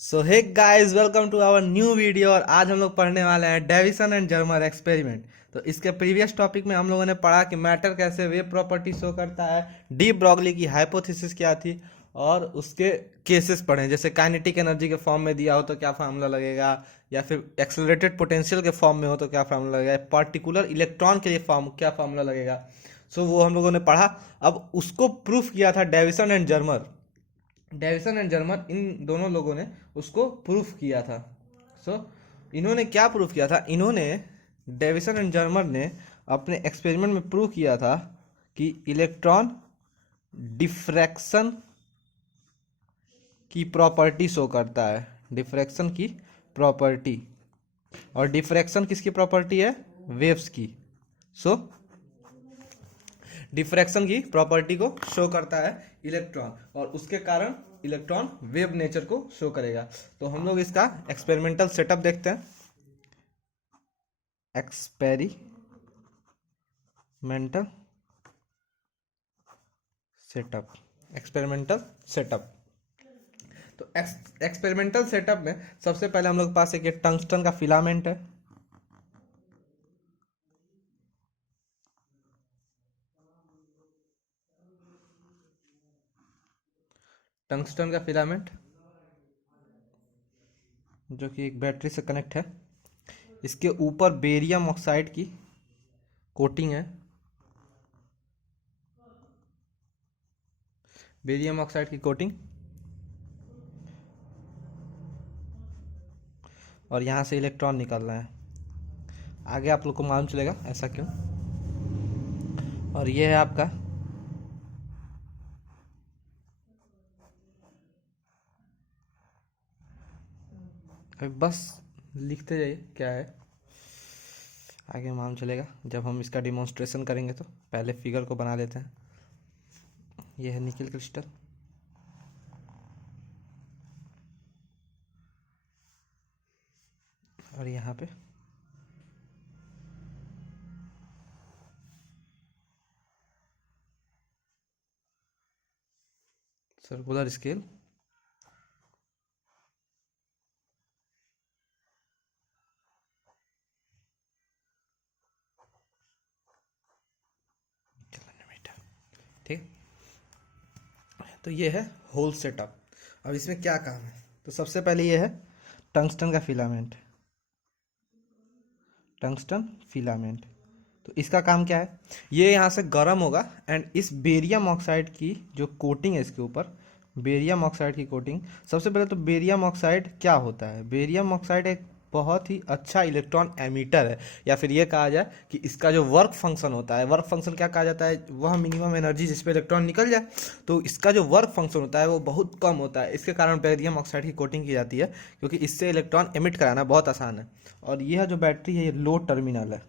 So hey guys, welcome to our new video. और आज हम लोग पढ़ने वाले हैं डेविसन एंड जर्मर एक्सपेरिमेंट। तो इसके प्रीवियस टॉपिक में हम लोगों ने पढ़ा कि मैटर कैसे वेव प्रॉपर्टी शो करता है, डी ब्रॉगली की हाइपोथेसिस क्या थी, और उसके केसेस पढ़े। जैसे काइनेटिक एनर्जी के फॉर्म में दिया हो तो क्या फार्मूला लगेगा, या फिर एक्सेलरेटेड पोटेंशियल के फॉर्म में हो तो क्या फार्मूला लगेगा, पर्टिकुलर इलेक्ट्रॉन के लिए क्या फार्मूला लगेगा। सो वो हम लोगों ने पढ़ा। अब उसको प्रूफ किया था Davisson and Germer. Davisson and Germer इन दोनों लोगों ने उसको प्रूफ किया था। इन्होंने क्या प्रूफ किया था? इन्होंने, डेविसन एंड जर्मर ने अपने एक्सपेरिमेंट में प्रूव किया था कि इलेक्ट्रॉन डिफ्रैक्शन की प्रॉपर्टी शो करता है। डिफ्रैक्शन की प्रॉपर्टी। और डिफ्रैक्शन किसकी प्रॉपर्टी है? वेव्स की। सो डिफ्रैक्शन की प्रॉपर्टी को शो करता है इलेक्ट्रॉन, और उसके कारण इलेक्ट्रॉन वेव नेचर को शो करेगा। तो हम लोग इसका एक्सपेरिमेंटल सेटअप देखते हैं। Experimental setup. Experimental setup. तो एक्सपेरिमेंटल सेटअप में सबसे पहले हम लोग के पास एक टंगस्टन का फिलामेंट है। टंगस्टन का फिलामेंट जो कि एक बैटरी से कनेक्ट है। इसके ऊपर बेरियम ऑक्साइड की कोटिंग है। बेरियम ऑक्साइड की कोटिंग। और यहाँ से इलेक्ट्रॉन निकल रहे हैं। आगे आप लोग को मालूम चलेगा ऐसा क्यों। और ये है आपका अभी बस लिखते जाइए क्या है, आगे मालूम चलेगा जब हम इसका डिमॉन्स्ट्रेशन करेंगे। तो पहले फिगर को बना लेते हैं। यह है निकल क्रिस्टल। और यहाँ पे सर्कुलर स्केल। ठीक। तो ये है होल सेटअप। अब इसमें क्या काम है? तो सबसे पहले ये है टंगस्टन का फिलामेंट। Tungsten filament. तो इसका काम क्या है? ये यहाँ से गर्म होगा एंड इस बेरियम ऑक्साइड की जो कोटिंग है इसके ऊपर, बेरियम ऑक्साइड की कोटिंग। सबसे पहले तो बेरियम ऑक्साइड क्या होता है? बेरियम ऑक्साइड एक बहुत ही अच्छा इलेक्ट्रॉन एमिटर है, या फिर ये कहा जाए कि इसका जो वर्क फंक्शन होता है, वर्क फंक्शन क्या कहा जाता है? वह मिनिमम एनर्जी जिस पे इलेक्ट्रॉन निकल जाए। तो इसका जो वर्क फंक्शन होता है वो बहुत कम होता है। इसके कारण बेरियम ऑक्साइड की कोटिंग की जाती है, क्योंकि इससे इलेक्ट्रॉन एमिट कराना बहुत आसान है। और यह जो बैटरी है ये लो टर्मिनल है।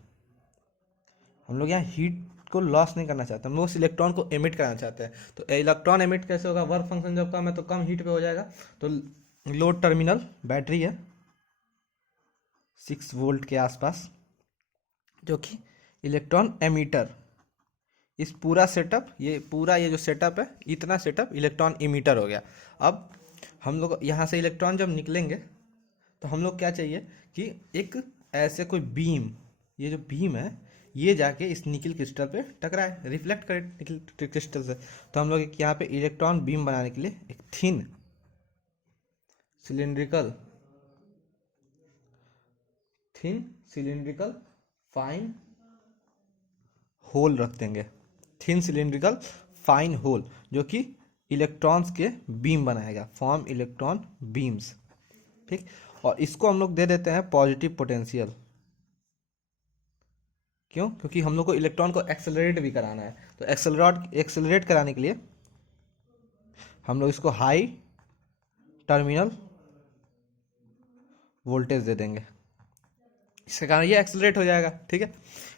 हम लोग यहाँ हीट को लॉस नहीं करना चाहते, हम लोग उस इलेक्ट्रॉन को एमिट कराना चाहते हैं। तो इलेक्ट्रॉन एमिट कैसे होगा? वर्क फंक्शन जब कम है तो कम हीट पे हो जाएगा। तो लो टर्मिनल बैटरी है 6 वोल्ट के आसपास, जो कि इलेक्ट्रॉन एमीटर। इस पूरा सेटअप, ये जो सेटअप है, इतना सेटअप इलेक्ट्रॉन इमीटर हो गया। अब हम लोग यहाँ से इलेक्ट्रॉन जब निकलेंगे तो हम लोग क्या चाहिए कि एक ऐसे कोई बीम, ये जो बीम है ये जाके इस निकल क्रिस्टल पे टकराए, रिफ्लेक्ट करे निकल क्रिस्टल से। तो हम लोग एक यहाँ पे इलेक्ट्रॉन बीम बनाने के लिए एक थिन सिलिंड्रिकल फाइन होल रख देंगे। थिन सिलिंड्रिकल फाइन होल जो कि इलेक्ट्रॉन्स के बीम बनाएगा, फॉर्म इलेक्ट्रॉन बीम्स। ठीक। और इसको हम लोग दे देते हैं पॉजिटिव पोटेंशियल। क्यों? क्योंकि हम लोग को इलेक्ट्रॉन को एक्सेलरेट भी कराना है। तो एक्सेलरेट कराने के लिए हम लोग इसको हाई टर्मिनल वोल्टेज दे देंगे। इसके कारण ये एक्सेलरेट हो जाएगा। ठीक है।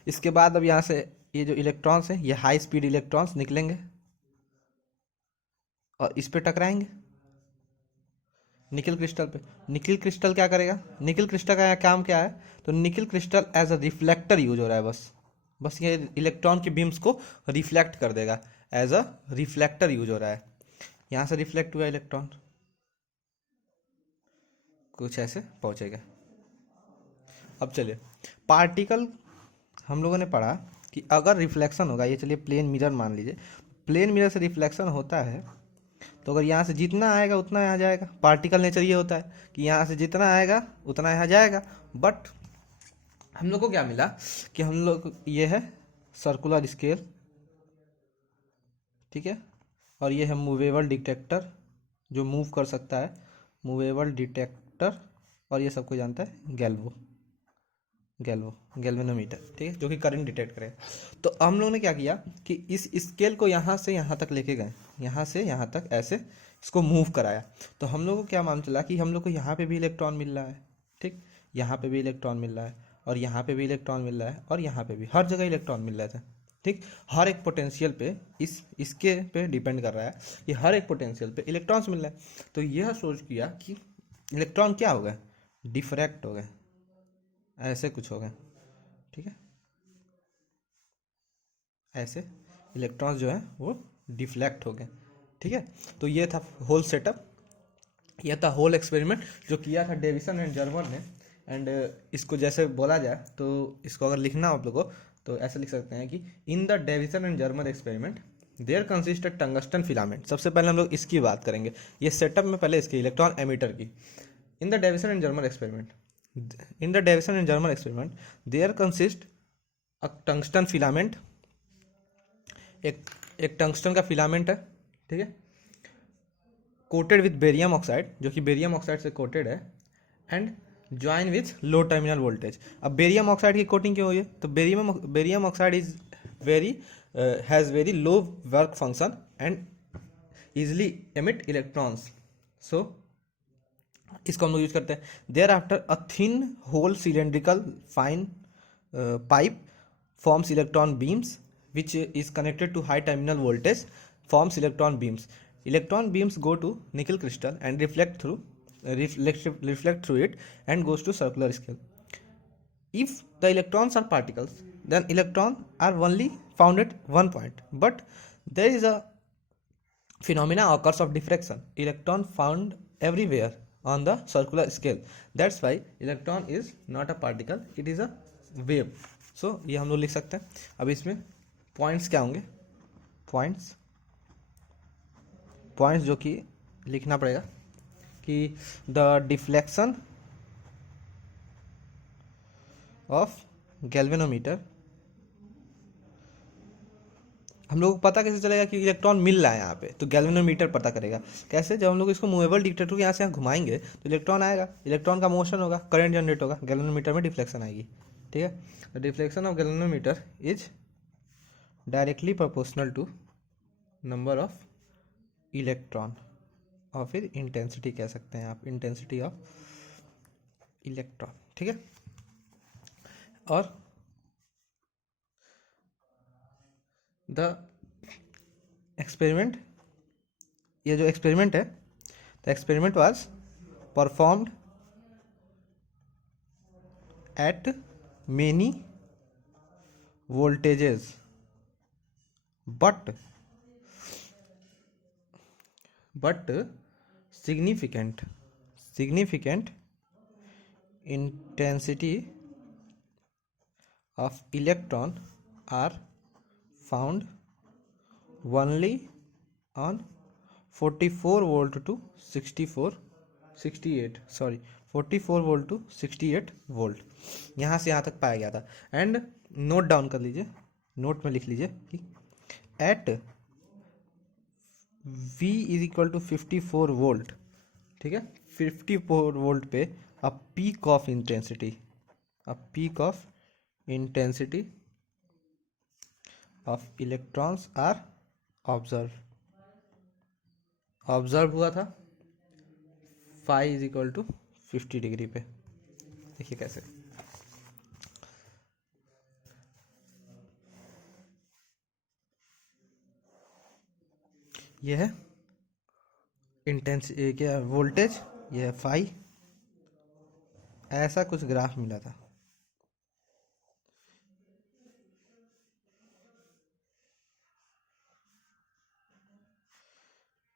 इसके बाद अब यहाँ से ये जो इलेक्ट्रॉन्स हैं ये हाई स्पीड इलेक्ट्रॉन्स निकलेंगे और इस पे टकराएंगे निकल क्रिस्टल पे। निकल क्रिस्टल क्या करेगा? निकल क्रिस्टल का काम क्या है? तो nickel crystal as a reflector use हो रहा है। बस ये इलेक्ट्रॉन के बीम्स को रिफ्लेक्ट कर देगा, एज अ रिफ्लेक्टर यूज हो रहा है। यहाँ से रिफ्लेक्ट हुआ इलेक्ट्रॉन, कुछ ऐसे पहुंचेगा। अब चलिए, पार्टिकल हम लोगों ने पढ़ा कि अगर रिफ्लेक्शन होगा, ये चलिए प्लेन मिरर मान लीजिए, प्लेन मिरर से रिफ्लेक्शन होता है तो अगर यहाँ से जितना आएगा उतना यहाँ जाएगा। पार्टिकल नेचर ये होता है कि यहाँ से जितना आएगा उतना यहाँ जाएगा। बट हम लोग को क्या मिला कि हम लोग ये है सर्कुलर स्केल, ठीक है, और ये है मूवेबल डिटेक्टर जो मूव कर सकता है, मूवेबल डिटेक्टर, और ये सबको जानता है गैल्वेनोमीटर, ठीक है, जो कि करंट डिटेक्ट करे। तो हम लोगों ने क्या किया कि इस स्केल को यहाँ से यहाँ तक लेके गए, यहाँ से यहाँ तक ऐसे इसको मूव कराया। तो हम लोग को क्या मालूम चला कि हम लोग को यहाँ पे भी इलेक्ट्रॉन मिल रहा है, ठीक, यहाँ पे भी इलेक्ट्रॉन मिल रहा है, और यहाँ पे भी इलेक्ट्रॉन मिल रहा है, और यहाँ पे भी, हर जगह इलेक्ट्रॉन मिल रहे थे, ठीक। हर एक पोटेंशियल पे इसके पे डिपेंड कर रहा है कि हर एक पोटेंशियल पे इलेक्ट्रॉन्स मिल रहे हैं। तो यह सोच किया कि इलेक्ट्रॉन क्या हो गए, डिफ्रैक्ट हो गए, ऐसे कुछ हो गए, ठीक है, ऐसे इलेक्ट्रॉन्स जो है वो डिफ्लेक्ट हो गए, ठीक है। तो ये था होल सेटअप, यह था होल एक्सपेरिमेंट जो किया था डेविसन एंड जर्मर ने। एंड इसको जैसे बोला जाए तो इसको अगर लिखना हो आप लोगों को तो ऐसे लिख सकते हैं कि in the Davisson and Germer experiment there consisted tungsten filament. सबसे पहले हम लोग इसकी बात करेंगे, ये सेटअप में पहले इसकी इलेक्ट्रॉन एमिटर की। In the Davisson and Germer experiment, in the Davisson and Germer experiment there consist a tungsten filament, एक टंगस्टन का फिलामेंट है, ठीक है, कोटेड विथ बेरियम ऑक्साइड, जो कि बेरियम ऑक्साइड से कोटेड है, and join with low terminal voltage. अब बेरियम ऑक्साइड की कोटिंग क्यों हुई है, तो barium oxide is very has very low work function and easily emit electrons. So इसको हम लोग यूज करते हैं। Thereafter a thin hole cylindrical fine pipe forms electron beams which is connected to high terminal voltage, forms electron beams. Electron beams go to nickel crystal and reflect through it and goes to circular scale. If the electrons are particles, then electrons are only found at one point, but there is a phenomena occurs of diffraction. Electron found everywhere on the circular scale. That's why electron is not a particle, it is a wave. So ये हम लोग लिख सकते हैं। अब इसमें points क्या होंगे, पॉइंट्स जो कि लिखना पड़ेगा कि द डिफ्लेक्शन ऑफ गैल्वेनोमीटर, हम लोग को पता कैसे चलेगा कि इलेक्ट्रॉन मिल रहा है यहाँ पे, तो गैल्वेनोमीटर पता करेगा कैसे, जब हम लोग इसको मूवेबल डिटेक्टर के यहाँ से यहाँ घुमाएंगे तो इलेक्ट्रॉन आएगा, इलेक्ट्रॉन का मोशन होगा, करंट जनरेट होगा, गैल्वेनोमीटर में डिफ्लेक्शन आएगी, ठीक है। The deflection of galvanometer is directly proportional to number of electron, और फिर इंटेंसिटी कह सकते हैं आप, इंटेंसिटी ऑफ इलेक्ट्रॉन, ठीक है। और द एक्सपेरिमेंट, ये जो एक्सपेरिमेंट है, the experiment was performed eight many voltages but significant intensity of electron are found only on 44 volt to 44 volt to 68 volt, यहाँ से यहाँ तक पाया गया था। एंड नोट डाउन कर लीजिए, नोट में लिख लीजिए कि at V is equal to 54 volt, ठीक है, 54 वोल्ट पे a peak of intensity of electrons are observe हुआ था phi is equal to 50 degree पे। देखिए कैसे, ये है इंटेंस क्या वोल्टेज, ये है फाई, ऐसा कुछ ग्राफ मिला था।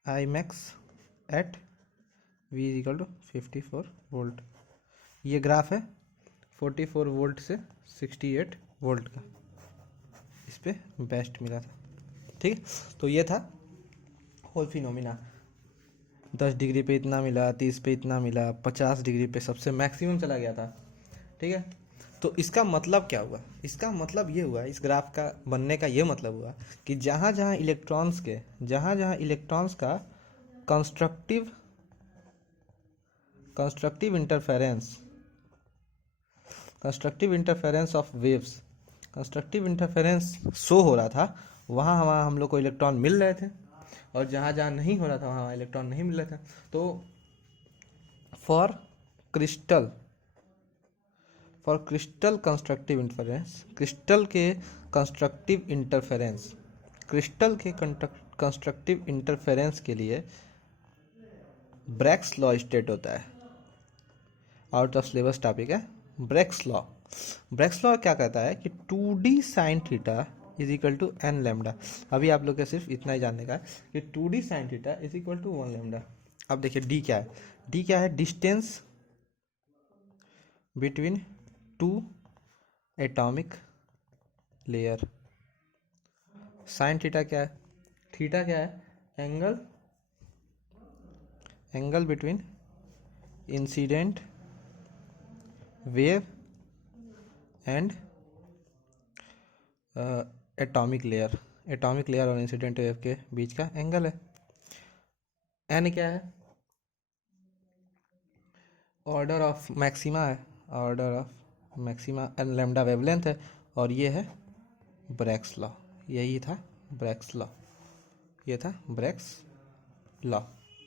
I max at V is equal to 54 volt. ये ग्राफ है 44 वोल्ट से 68 वोल्ट का, इस पे बेस्ट मिला था। ठीक है, तो ये था होल फिनोमिना। 10 डिग्री पे इतना मिला, 30 पे इतना मिला, 50 डिग्री पे सबसे मैक्सिमम चला गया था। ठीक है, तो इसका मतलब क्या हुआ? इसका मतलब ये हुआ, इस ग्राफ का बनने का ये मतलब हुआ कि जहाँ जहाँ इलेक्ट्रॉन्स का constructive interference of waves, constructive interference show हो रहा था, वहाँ वहाँ हम लोग को इलेक्ट्रॉन मिल रहे थे, और जहाँ जहाँ नहीं हो रहा था वहाँ इलेक्ट्रॉन नहीं मिल रहे थे। तो for crystal constructive interference, crystal के कंस्ट्रक्टिव इंटरफेरेंस के लिए ब्रैक्स लॉ स्टेट होता है। आउट ऑफ सिलेबस टॉपिक है ब्रैक्स लॉ। ब्रैक्स लॉ क्या कहता है कि 2d sine theta is equal to n lambda. अभी आप लोग को सिर्फ इतना ही जानने का है कि 2d sine theta is equal to 1 lambda. अब देखिए डी क्या है? डी क्या है? Distance between two atomic layer. Sine theta क्या है? थीटा क्या है? Angle between incident wave and atomic layer और इंसिडेंट वेव के बीच का एंगल है। एन क्या है? ऑर्डर ऑफ मैक्सिमा है, एन लैम्डा वेवलेंथ है, और ये है ब्रैक्स लॉ। यही था ब्रैक्स लॉ, ये था ब्रैक्स लॉ।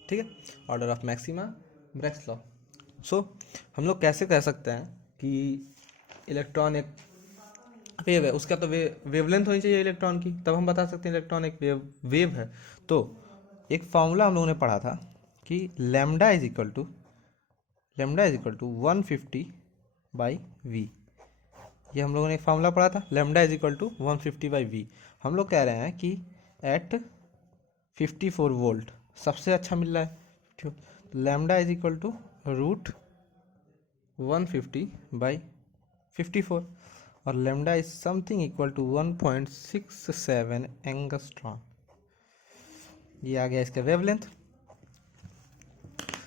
ठीक है, order of maxima, Bragg's law. So हम लोग कैसे कह सकते हैं कि इलेक्ट्रॉन एक वेव है, उसका तो वेवलेंथ होनी चाहिए इलेक्ट्रॉन की, तब हम बता सकते हैं इलेक्ट्रॉन एक वेव है। तो एक फॉर्मूला हम लोगों ने पढ़ा था कि lambda is equal to 150/v। ये हम लोगों ने एक फार्मूला पढ़ा था, lambda is equal to 150/v। हम लोग कह रहे हैं कि एट 54 वोल्ट सबसे अच्छा मिल रहा है। ठीक, lambda is equal to root 150/54, और lambda is something equal to 1.67 angstrom. ये आ गया इसका wavelength.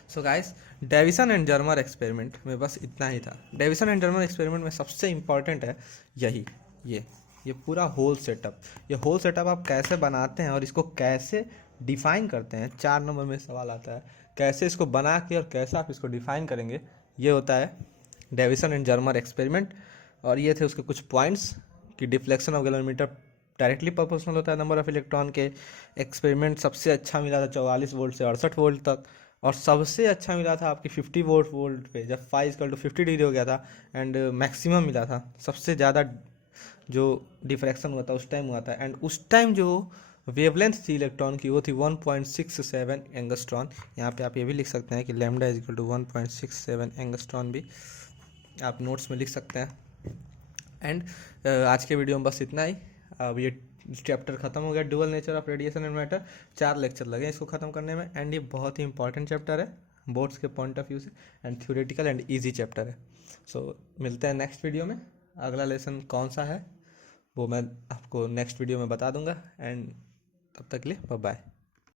So guys, Davisson and Germer experiment में बस इतना ही था। डेविसन एंड जर्मर एक्सपेरिमेंट में सबसे इम्पॉर्टेंट है यही, ये पूरा होल सेटअप। ये होल सेटअप आप कैसे बनाते हैं और इसको कैसे डिफाइन करते हैं, 4 नंबर में सवाल आता है, कैसे इसको बना के और कैसे आप इसको डिफाइन करेंगे, ये होता है डेविसन एंड जर्मर एक्सपेरिमेंट। और ये थे उसके कुछ पॉइंट्स कि डिफ्लेक्शन ऑफ गैलोरीमीटर डायरेक्टली प्रोपोर्शनल होता है नंबर ऑफ इलेक्ट्रॉन के। एक्सपेरिमेंट सबसे अच्छा मिला था 44 वोल्ट से 68 वोल्ट तक, और सबसे अच्छा मिला था आपकी 50 वोल्ट पे, जब फाइव इक्वल टू 50 डिग्री हो गया था। एंड मैक्सिमम मिला था, सबसे ज़्यादा जो डिफ्रैक्शन हुआ था उस टाइम हुआ था। एंड उस टाइम जो वेवलेंथ थी इलेक्ट्रॉन की वो थी 1.67 एंगस्ट्रॉन। यहाँ पे आप ये भी लिख सकते हैं कि lambda is equal to 1.67 angstrom भी आप नोट्स में लिख सकते हैं। एंड आज के वीडियो में बस इतना ही। अब ये चैप्टर खत्म हो गया, dual nature of radiation and matter. 4 lecture लगे इसको ख़त्म करने में, एंड ये बहुत ही इंपॉर्टेंट चैप्टर है बोर्ड्स के पॉइंट ऑफ व्यू से, and theoretical and easy chapter है। सो मिलते हैं नेक्स्ट वीडियो में। अगला लेसन कौन सा है वो मैं आपको नेक्स्ट वीडियो में बता दूंगा। एंड तब तक के लिए बाय बाय।